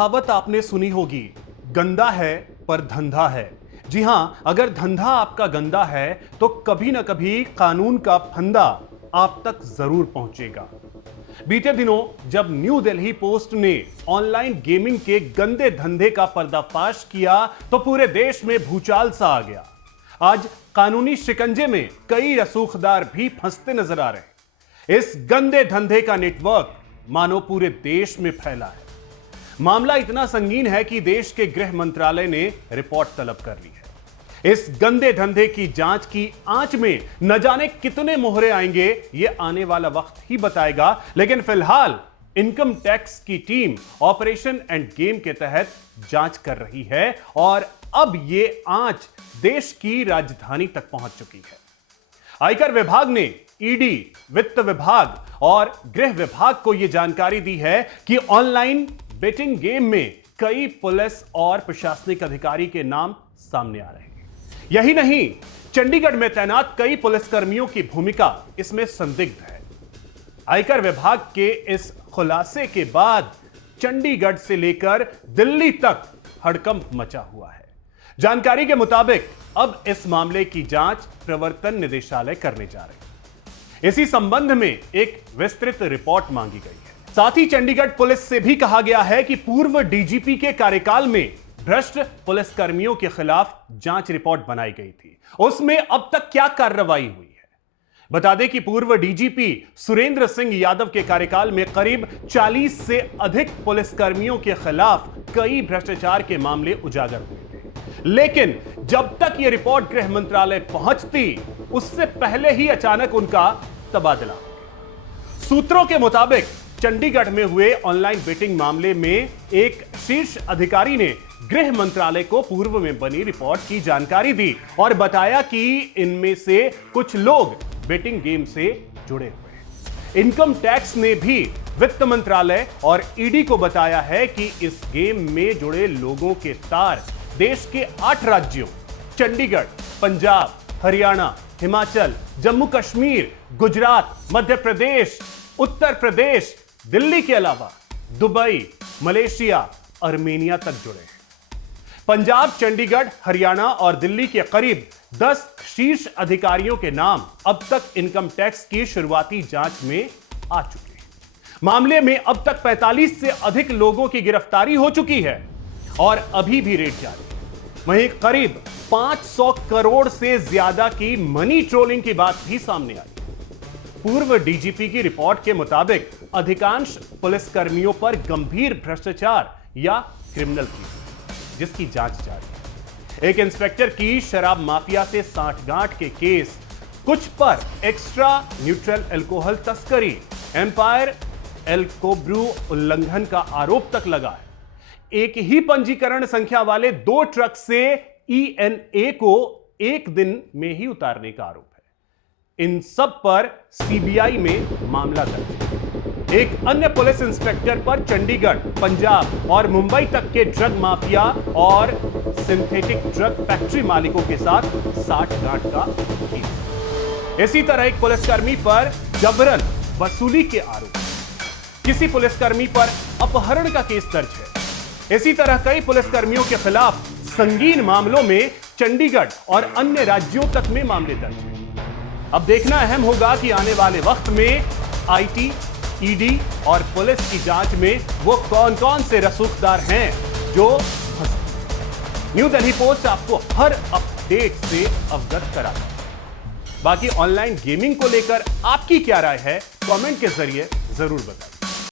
कहावत आपने सुनी होगी, गंदा है पर धंधा है। जी हां, अगर धंधा आपका गंदा है तो कभी ना कभी कानून का फंदा आप तक जरूर पहुंचेगा। बीते दिनों जब न्यू दिल्ली पोस्ट ने ऑनलाइन गेमिंग के गंदे धंधे का पर्दाफाश किया तो पूरे देश में भूचाल सा आ गया। आज कानूनी शिकंजे में कई रसूखदार भी फंसते नजर आ रहे हैं। इस गंदे धंधे का नेटवर्क मानो पूरे देश में फैला है। मामला इतना संगीन है कि देश के गृह मंत्रालय ने रिपोर्ट तलब कर ली है। इस गंदे धंधे की जांच की आंच में न जाने कितने मोहरे आएंगे, ये आने वाला वक्त ही बताएगा। लेकिन फिलहाल इनकम टैक्स की टीम ऑपरेशन एंड गेम के तहत जांच कर रही है और अब ये आंच देश की राजधानी तक पहुंच चुकी है। आयकर विभाग ने ईडी, वित्त विभाग और गृह विभाग को यह जानकारी दी है कि ऑनलाइन बेटिंग गेम में कई पुलिस और प्रशासनिक अधिकारी के नाम सामने आ रहे हैं। यही नहीं, चंडीगढ़ में तैनात कई पुलिसकर्मियों की भूमिका इसमें संदिग्ध है। आयकर विभाग के इस खुलासे के बाद चंडीगढ़ से लेकर दिल्ली तक हड़कंप मचा हुआ है। जानकारी के मुताबिक अब इस मामले की जांच प्रवर्तन निदेशालय करने जा रहे हैं। इसी संबंध में एक विस्तृत रिपोर्ट मांगी गई है। साथ ही चंडीगढ़ पुलिस से भी कहा गया है कि पूर्व डीजीपी के कार्यकाल में भ्रष्ट पुलिसकर्मियों के खिलाफ जांच रिपोर्ट बनाई गई थी, उसमें अब तक क्या कार्रवाई हुई है। बता दें कि पूर्व डीजीपी सुरेंद्र सिंह यादव के कार्यकाल में करीब 40 से अधिक पुलिसकर्मियों के खिलाफ कई भ्रष्टाचार के मामले उजागर हुए थे। लेकिन जब तक यह रिपोर्ट गृह मंत्रालय पहुंचती, उससे पहले ही अचानक उनका तबादला हो गया। सूत्रों के मुताबिक चंडीगढ़ में हुए ऑनलाइन बेटिंग मामले में एक शीर्ष अधिकारी ने गृह मंत्रालय को पूर्व में बनी रिपोर्ट की जानकारी दी और बताया कि इनमें से कुछ लोग बेटिंग गेम से जुड़े हुए हैं। इनकम टैक्स ने भी वित्त मंत्रालय और ईडी को बताया है कि इस गेम में जुड़े लोगों के तार देश के 8 राज्यों चंडीगढ़, पंजाब, हरियाणा, हिमाचल, जम्मू कश्मीर, गुजरात, मध्य प्रदेश, उत्तर प्रदेश, दिल्ली के अलावा दुबई, मलेशिया, आर्मेनिया तक जुड़े हैं। पंजाब, चंडीगढ़, हरियाणा और दिल्ली के करीब 10 शीर्ष अधिकारियों के नाम अब तक इनकम टैक्स की शुरुआती जांच में आ चुके हैं। मामले में अब तक 45 से अधिक लोगों की गिरफ्तारी हो चुकी है और अभी भी रेड जारी है। वहीं करीब 500 करोड़ से ज्यादा की मनी ट्रोलिंग की बात भी सामने आई। पूर्व डीजीपी की रिपोर्ट के मुताबिक अधिकांश पुलिसकर्मियों पर गंभीर भ्रष्टाचार या क्रिमिनल केस जिसकी जांच जारी है। एक इंस्पेक्टर की शराब माफिया से सांठगांठ के केस, कुछ पर एक्स्ट्रा न्यूट्रल अल्कोहल तस्करी, एम्पायर एल्कोब्रू उल्लंघन का आरोप तक लगा है। एक ही पंजीकरण संख्या वाले 2 ट्रक से ईएनए को एक दिन में ही उतारने का आरोप है। इन सब पर सीबीआई में मामला दर्ज है। एक अन्य पुलिस इंस्पेक्टर पर चंडीगढ़, पंजाब और मुंबई तक के ड्रग माफिया और सिंथेटिक ड्रग फैक्ट्री मालिकों के साथ सांठगांठ का केस। इसी तरह एक पुलिसकर्मी पर जबरन वसूली के आरोप, किसी पुलिसकर्मी पर अपहरण का केस दर्ज है। इसी तरह कई पुलिसकर्मियों के खिलाफ संगीन मामलों में चंडीगढ़ और अन्य राज्यों तक में मामले दर्ज हैं। अब देखना अहम होगा कि आने वाले वक्त में आईटी, ईडी और पुलिस की जांच में वो कौन-कौन से रसूखदार हैं जो फंसे। न्यू दिल्ली पोस्ट आपको हर अपडेट से अवगत कराता है। बाकी ऑनलाइन गेमिंग को लेकर आपकी क्या राय है, कमेंट के जरिए जरूर बताएं।